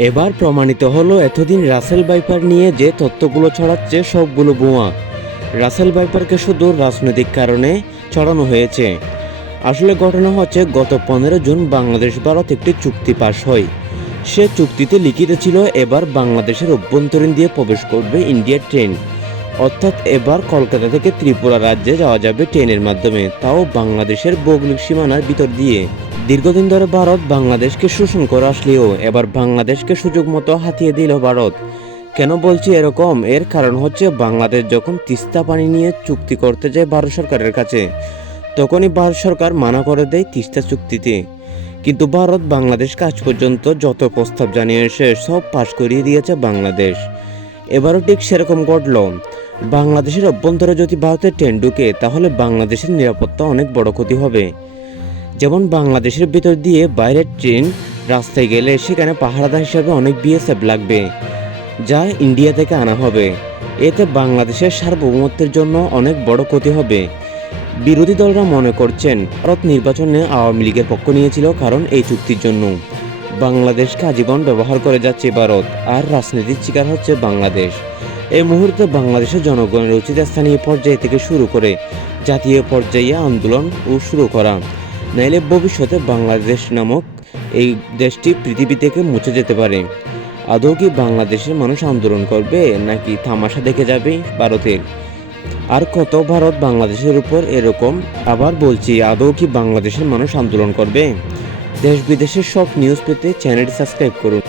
এবার প্রমাণিত হলো এতদিন রাসেল ভাইপার নিয়ে যে তথ্যগুলো ছড়াচ্ছে সবগুলো ভুয়া। রাসেল ভাইপারকে শুধু রাজনৈতিক কারণে ছড়ানো হয়েছে। আসলে ঘটনা হচ্ছে গত 15 জুন বাংলাদেশ ভারত একটি চুক্তি পাশ হয়। সে চুক্তিতে লিখিত ছিল এবার বাংলাদেশের অভ্যন্তরীণ দিয়ে প্রবেশ করবে ইন্ডিয়ার ট্রেন। অর্থাৎ এবার কলকাতা থেকে ত্রিপুরা রাজ্যে যাওয়া যাবে ট্রেনের মাধ্যমে, তাও বাংলাদেশের ভৌগোলিক সীমানার ভিতর দিয়ে। দীর্ঘদিন ধরে ভারত বাংলাদেশকে শোষণ করে আসলেও এবার বাংলাদেশকে সুযোগ মতো হাতিয়ে দিল ভারত। কেন বলছি এরকম? এর কারণ হচ্ছে বাংলাদেশ যখন তিস্তা পানি নিয়ে চুক্তি করতে যায় ভারত সরকারের কাছে, তখনই ভারত সরকার মানা করে দেয় তিস্তা চুক্তিতে। কিন্তু ভারত বাংলাদেশকে আজ পর্যন্ত যত প্রস্তাব জানিয়ে এসে সব পাশ করিয়ে দিয়েছে বাংলাদেশ। এবারও ঠিক সেরকম ঘটল। বাংলাদেশের অভ্যন্তরে যদি ভারতের ট্রেন ঢুকে তাহলে বাংলাদেশের নিরাপত্তা অনেক বড় ক্ষতি হবে। যেমন বাংলাদেশের ভিতর দিয়ে বাইরের ট্রেন রাস্তায় গেলে সেখানে পাহারাদার হিসাবে অনেক বিএসএফ লাগবে, যা ইন্ডিয়া থেকে আনা হবে। এতে বাংলাদেশের সার্বভৌমত্বের জন্য অনেক বড় ক্ষতি হবে। বিরোধী দলরা মনে করছেন ভারত নির্বাচনে আওয়ামী লীগের পক্ষ নিয়েছিল কারণ এই চুক্তির জন্য। বাংলাদেশকে আজীবন ব্যবহার করে যাচ্ছে ভারত, আর রাজনীতির শিকার হচ্ছে বাংলাদেশ। এই মুহূর্তে বাংলাদেশের জনগণের উচিত স্থানীয় পর্যায় থেকে শুরু করে জাতীয় পর্যায়ে আন্দোলন শুরু করা, নাইলে ভবিষ্যতে বাংলাদেশ নামক এই দেশটি পৃথিবী থেকে মুছে যেতে পারে। আদৌ কি বাংলাদেশের মানুষ আন্দোলন করবে, নাকি তামাশা দেখে যাবে ভারতের? আর কত ভারত বাংলাদেশের উপর এরকম? আবার বলছি, আদৌ কি বাংলাদেশের মানুষ আন্দোলন করবে? দেশ বিদেশের সব নিউজ পেতে চ্যানেলটি সাবস্ক্রাইব করুন।